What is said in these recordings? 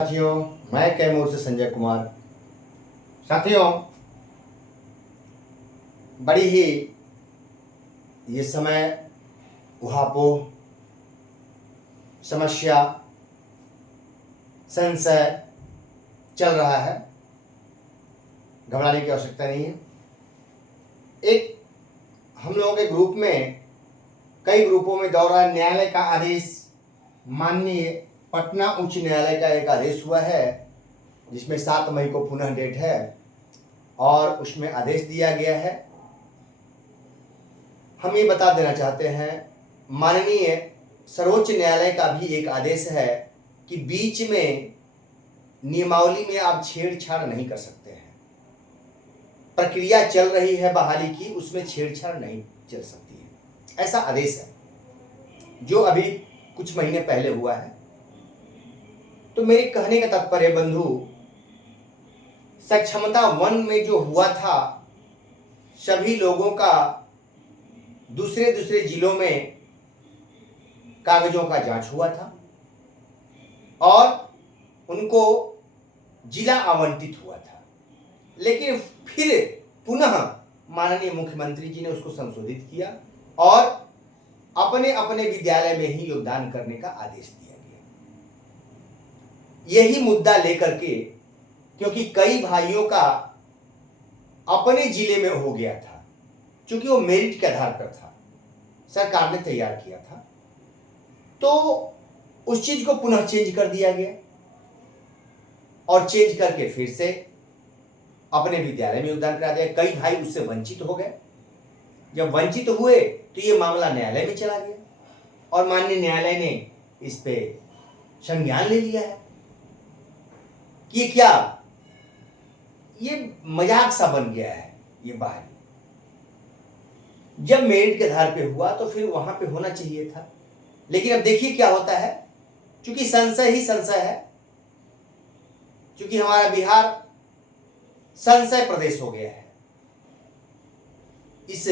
साथियों, मैं कैमूर से संजय कुमार। साथियों, बड़ी ही ये समय उहापोह, समस्या, संशय चल रहा है। घबराने की आवश्यकता नहीं है। एक हम लोगों के ग्रुप में कई ग्रुपों में दौड़ रहा है न्यायालय का आदेश। माननीय पटना उच्च न्यायालय का एक आदेश हुआ है जिसमें 7 मई को पुनः डेट है और उसमें आदेश दिया गया है। हम ये बता देना चाहते हैं, माननीय सर्वोच्च न्यायालय का भी एक आदेश है कि बीच में नियमावली में आप छेड़छाड़ नहीं कर सकते हैं। प्रक्रिया चल रही है बहाली की, उसमें छेड़छाड़ नहीं चल सकती है, ऐसा आदेश है जो अभी कुछ महीने पहले हुआ है। तो मेरे कहने का तात्पर्य बंधु, सक्षमता वन में जो हुआ था, सभी लोगों का दूसरे दूसरे जिलों में कागजों का जांच हुआ था और उनको जिला आवंटित हुआ था, लेकिन फिर पुनः माननीय मुख्यमंत्री जी ने उसको संशोधित किया और अपने अपने विद्यालय में ही योगदान करने का आदेश दिया गया। यही मुद्दा लेकर के, क्योंकि कई भाइयों का अपने जिले में हो गया था, क्योंकि वो मेरिट के आधार पर था, सरकार ने तैयार किया था, तो उस चीज को पुनः चेंज कर दिया गया और चेंज करके फिर से अपने विद्यालय में योगदान करा दिया। कई भाई उससे वंचित हो गए। जब वंचित हुए तो ये मामला न्यायालय में चला गया और माननीय न्यायालय ने इस पे संज्ञान ले लिया है कि क्या ये मजाक सा बन गया है। ये बहाली जब मेरिट के आधार पे हुआ तो फिर वहां पे होना चाहिए था, लेकिन अब देखिए क्या होता है। क्योंकि संशय ही संशय है, क्योंकि हमारा बिहार संशय प्रदेश हो गया है। इस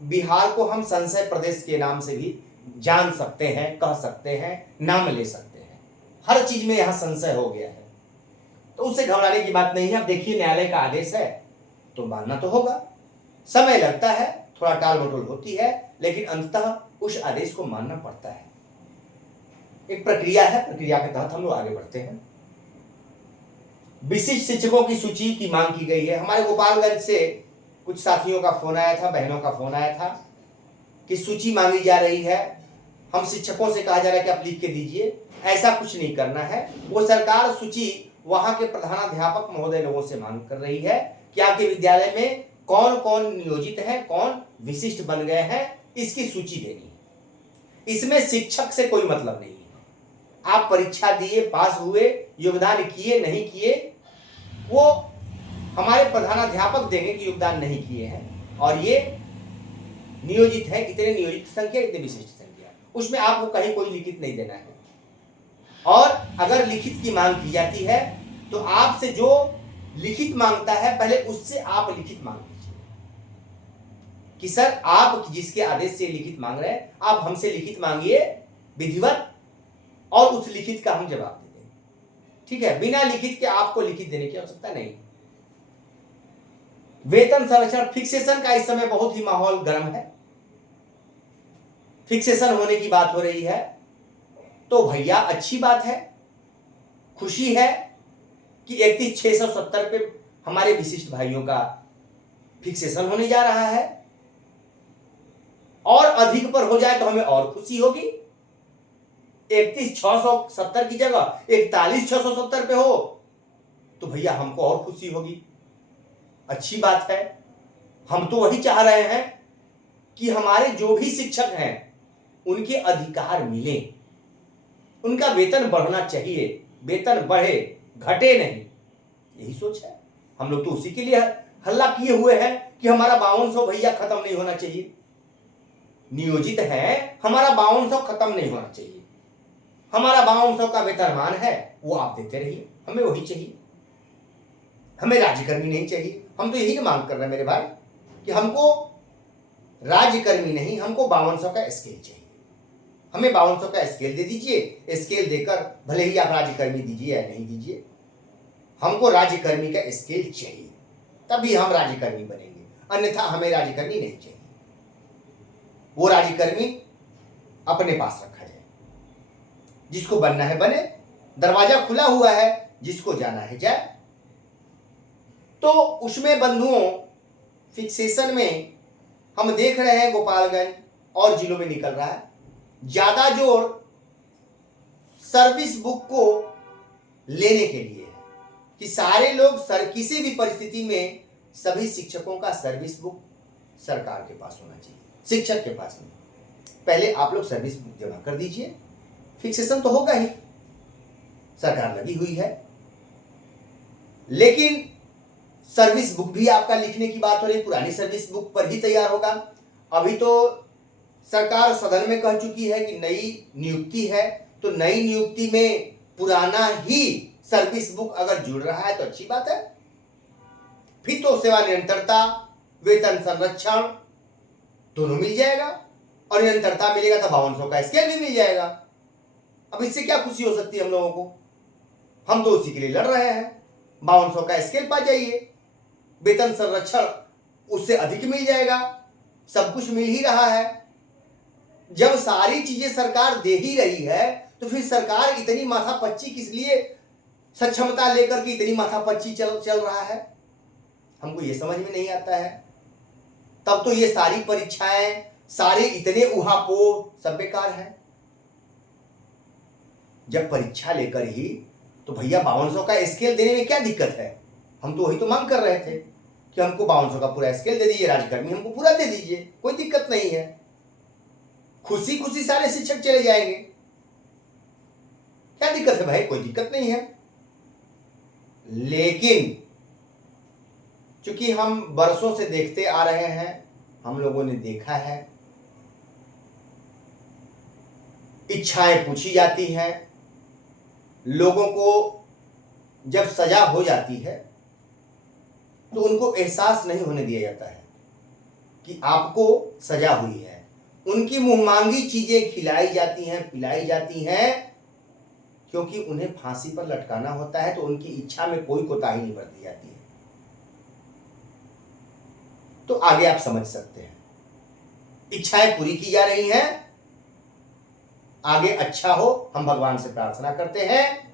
बिहार को हम संशय प्रदेश के नाम से भी जान सकते हैं, कह सकते हैं, नाम ले सकते हैं। हर चीज में यहां संशय हो गया है, तो उससे घबराने की बात नहीं है। अब देखिए, न्यायालय का आदेश है तो मानना तो होगा। समय लगता है, थोड़ा टाल मटोल होती है, लेकिन अंततः उस आदेश को मानना पड़ता है। एक प्रक्रिया है, प्रक्रिया के तहत हम लोग आगे बढ़ते हैं। विशिष्ट शिक्षकों की सूची की मांग की गई है। हमारे गोपालगंज से कुछ साथियों का फोन आया था, बहनों का फोन आया था कि सूची मांगी जा रही है। हम शिक्षकों से कहा जा रहा है कि आप लिख के दीजिए। ऐसा कुछ नहीं करना है। वो सरकार सूची वहां के प्रधानाध्यापक महोदय लोगों से मांग कर रही है कि आपके विद्यालय में कौन कौन नियोजित है, कौन विशिष्ट बन गए हैं, इसकी सूची देनी है। इसमें शिक्षक से कोई मतलब नहीं है। आप परीक्षा दिए, पास हुए, योगदान किए नहीं किए, वो हमारे प्रधानाध्यापक देंगे कि योगदान नहीं किए हैं और ये नियोजित है, कितने नियोजित संख्या, कितने विशिष्ट संख्या, उसमें आपको कहीं कोई लिखित नहीं देना है। और अगर लिखित की मांग की जाती है तो आपसे जो लिखित मांगता है, पहले उससे आप लिखित मांग लीजिए कि सर, आप जिसके आदेश से लिखित मांग रहे हैं, आप हमसे लिखित मांगिए विधिवत, और उस लिखित का हम जवाब दे देंगे। ठीक है, बिना लिखित के आपको लिखित देने की आवश्यकता नहीं। वेतन संरक्षण फिक्सेशन का इस समय बहुत ही माहौल गर्म है। फिक्सेशन होने की बात हो रही है, तो भैया अच्छी बात है, खुशी है कि 31,670 पे हमारे विशिष्ट भाइयों का फिक्सेशन होने जा रहा है। और अधिक पर हो जाए तो हमें और खुशी होगी। 31,670 की जगह 41,670 पे हो तो भैया हमको और खुशी होगी। अच्छी बात है। हम तो वही चाह रहे हैं कि हमारे जो भी शिक्षक हैं उनके अधिकार मिले, उनका वेतन बढ़ना चाहिए, वेतन बढ़े, घटे नहीं, यही सोच है। हम लोग तो उसी के लिए हल्ला किए हुए हैं कि हमारा 5200 भैया खत्म नहीं होना चाहिए। नियोजित है, हमारा 5200 खत्म नहीं होना चाहिए। हमारा 5200 का वेतनमान है, वो आप देते रहिए, हमें वही चाहिए। हमें राज्यकर्मी नहीं चाहिए। हम तो यही मांग कर रहे हैं मेरे भाई कि हमको राज्यकर्मी नहीं, हमको 5200 का स्केल चाहिए। हमें 5200 का स्केल दे दीजिए, स्केल देकर भले ही आप राज्यकर्मी दीजिए या नहीं दीजिए, हमको राज्यकर्मी का स्केल चाहिए, तभी हम राज्यकर्मी बनेंगे, अन्यथा हमें राज्यकर्मी नहीं चाहिए। वो राज्यकर्मी अपने पास रखा जाए, जिसको बनना है बने, दरवाजा खुला हुआ है, जिसको जाना है जाए। तो उसमें बंधुओं फिक्सेशन में हम देख रहे हैं गोपालगंज और जिलों में निकल रहा है, ज्यादा जोर सर्विस बुक को लेने के लिए है कि सारे लोग किसी भी परिस्थिति में सभी शिक्षकों का सर्विस बुक सरकार के पास होना चाहिए, शिक्षक के पास नहीं। पहले आप लोग सर्विस बुक जमा कर दीजिए, फिक्सेशन तो होगा ही, सरकार लगी हुई है, लेकिन सर्विस बुक भी आपका लिखने की बात हो रही, पुरानी सर्विस बुक पर ही तैयार होगा। अभी तो सरकार सदन में कह चुकी है कि नई नियुक्ति है, तो नई नियुक्ति में पुराना ही सर्विस बुक अगर जुड़ रहा है तो अच्छी बात है। फिर तो सेवा निरंतरता, वेतन संरक्षण दोनों मिल जाएगा, और निरंतरता मिलेगा तो 5200 का स्केल भी मिल जाएगा। अब इससे क्या खुशी हो सकती है हम लोगों को? हम तो उसी के लिए लड़ रहे हैं, 5200 का स्केल पा जाइए, वेतन संरक्षण उससे अधिक मिल जाएगा, सब कुछ मिल ही रहा है। जब सारी चीजें सरकार दे ही रही है तो फिर सरकार इतनी माथापच्ची किस लिए, सक्षमता लेकर के इतनी माथापच्ची चल रहा है, हमको ये समझ में नहीं आता है। तब तो ये सारी परीक्षाएं, सारे इतने उहापोह सब बेकार है। जब परीक्षा लेकर ही तो भैया 5200 का स्केल देने में क्या दिक्कत है? हम तो वही तो मांग कर रहे थे कि हमको 5200 का पूरा स्केल दे दीजिए, राज्यकर्मी हमको पूरा दे दीजिए, कोई दिक्कत नहीं है, खुशी खुशी सारे शिक्षक चले जाएंगे, क्या दिक्कत है भाई? कोई दिक्कत नहीं है। लेकिन चूंकि हम बरसों से देखते आ रहे हैं, हम लोगों ने देखा है, इच्छाएं पूछी जाती हैं, लोगों को जब सजा हो जाती है तो उनको एहसास नहीं होने दिया जाता है कि आपको सजा हुई है। उनकी मुंहमांगी चीजें खिलाई जाती हैं, पिलाई जाती हैं, क्योंकि उन्हें फांसी पर लटकाना होता है, तो उनकी इच्छा में कोई कोताही नहीं बरती जाती है। तो आगे आप समझ सकते हैं, इच्छाएं पूरी की जा रही हैं, आगे अच्छा हो। हम भगवान से प्रार्थना करते हैं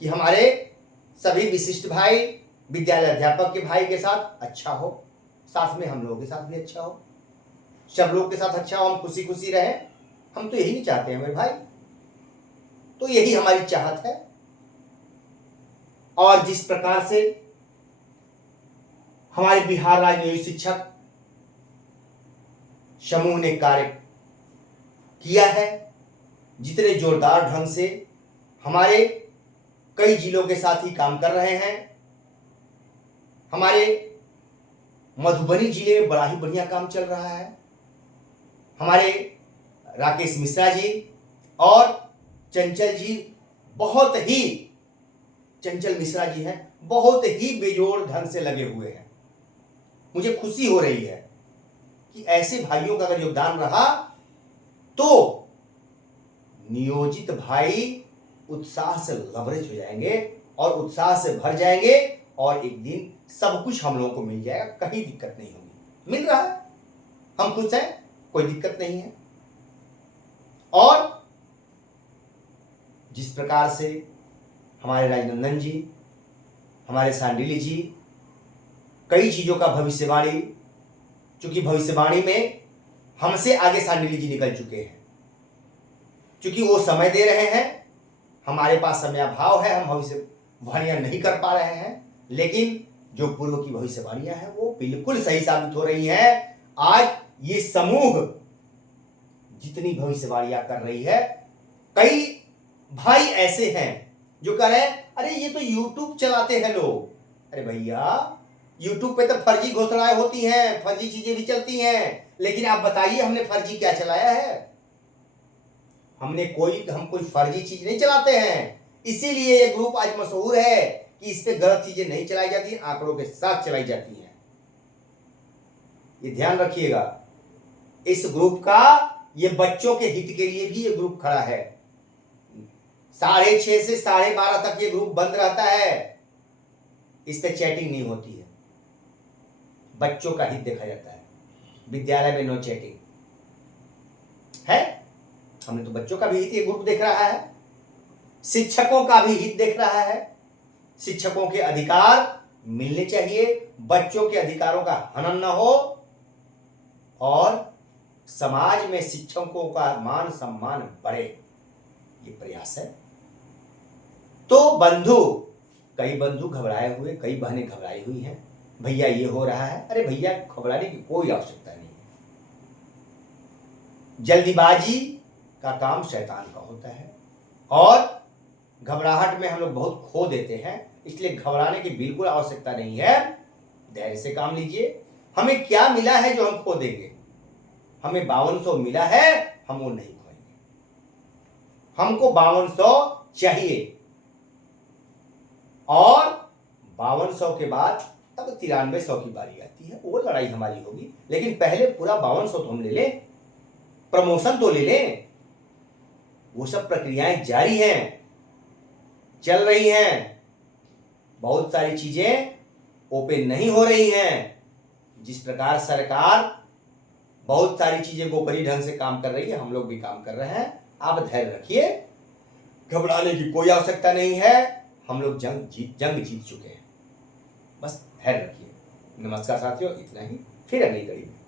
कि हमारे सभी विशिष्ट भाई, विद्यालय अध्यापक के भाई के साथ अच्छा हो, साथ में हम लोगों के साथ भी अच्छा हो, सब लोग के साथ अच्छा हो, हम खुशी खुशी रहें। हम तो यही नहीं चाहते हैं मेरे भाई, तो यही हमारी चाहत है। और जिस प्रकार से हमारे बिहार राज्य नियोजित शिक्षक समूह ने कार्य किया है, जितने जोरदार ढंग से हमारे कई जिलों के साथ ही काम कर रहे हैं, हमारे मधुबनी जिले में बड़ा ही बढ़िया काम चल रहा है। हमारे राकेश मिश्रा जी और चंचल जी, बहुत ही, चंचल मिश्रा जी हैं, बहुत ही बेजोड़ ढंग से लगे हुए हैं। मुझे खुशी हो रही है कि ऐसे भाइयों का अगर योगदान रहा तो नियोजित भाई उत्साह से लवरेज हो जाएंगे और उत्साह से भर जाएंगे, और एक दिन सब कुछ हम लोगों को मिल जाएगा, कहीं दिक्कत नहीं होगी। मिल रहा है, हम खुश हैं, कोई दिक्कत नहीं है। और जिस प्रकार से हमारे राजनंदन जी, हमारे सांडिली जी कई चीजों का भविष्यवाणी, चूंकि भविष्यवाणी में हमसे आगे सांडिली जी निकल चुके हैं, क्योंकि वो समय दे रहे हैं, हमारे पास समयाभाव है, हम भविष्यवाणियां नहीं कर पा रहे हैं, लेकिन जो पूर्व की भविष्यवाणियां हैं वो बिल्कुल सही साबित हो रही हैं। आज ये समूह जितनी भविष्यवाणियां कर रही है, कई भाई ऐसे हैं जो कह रहे हैं अरे ये तो यूट्यूब चलाते हैं लोग। अरे भैया, यूट्यूब पे तो फर्जी घोषणाएं होती हैं, फर्जी चीजें भी चलती हैं, लेकिन आप बताइए हमने फर्जी क्या चलाया है? हम कोई फर्जी चीज नहीं चलाते हैं, इसीलिए ये ग्रुप आज मशहूर है कि इस पे गलत चीजें नहीं चलाई जाती, आंकड़ों के साथ चलाई जाती हैं। ये ध्यान रखिएगा, इस ग्रुप का ये बच्चों के हित के लिए भी ये ग्रुप खड़ा है। 6:30 से 12:30 तक ये ग्रुप बंद रहता है, इस पे चैटिंग नहीं होती है, बच्चों का हित देखा जाता है। विद्यालय में नो चैटिंग है। हमने तो बच्चों का भी हित ये ग्रुप देख रहा है, शिक्षकों का भी हित देख रहा है। शिक्षकों के अधिकार मिलने चाहिए, बच्चों के अधिकारों का हनन न हो, और समाज में शिक्षकों का मान सम्मान बढ़े, ये प्रयास है। तो बंधु, कई बंधु घबराए हुए, कई बहनें घबराई हुई हैं, भैया ये हो रहा है। अरे भैया, घबराने की कोई आवश्यकता नहीं है। जल्दीबाजी का काम शैतान का होता है, और घबराहट में हम लोग बहुत खो देते हैं, इसलिए घबराने की बिल्कुल आवश्यकता नहीं है। धैर्य से काम लीजिए। हमें क्या मिला है जो हम खो देंगे? हमें 5200 मिला है, हम वो नहीं खोएंगे। हमको 5200 चाहिए, और 5200 के बाद तब 9300 की बारी आती है, वो लड़ाई हमारी होगी। लेकिन पहले पूरा 5200 तो हम ले लें, प्रमोशन तो ले लें। वो सब प्रक्रियाएं जारी हैं, चल रही हैं। बहुत सारी चीजें ओपन नहीं हो रही हैं। जिस प्रकार सरकार बहुत सारी चीजें गोपनीय ढंग से काम कर रही है, हम लोग भी काम कर रहे हैं। आप धैर्य रखिए, घबराने की कोई आवश्यकता नहीं है। हम लोग जंग जीत चुके हैं, बस धैर्य रखिए। नमस्कार साथियों, इतना ही, फिर अगली कड़ी में।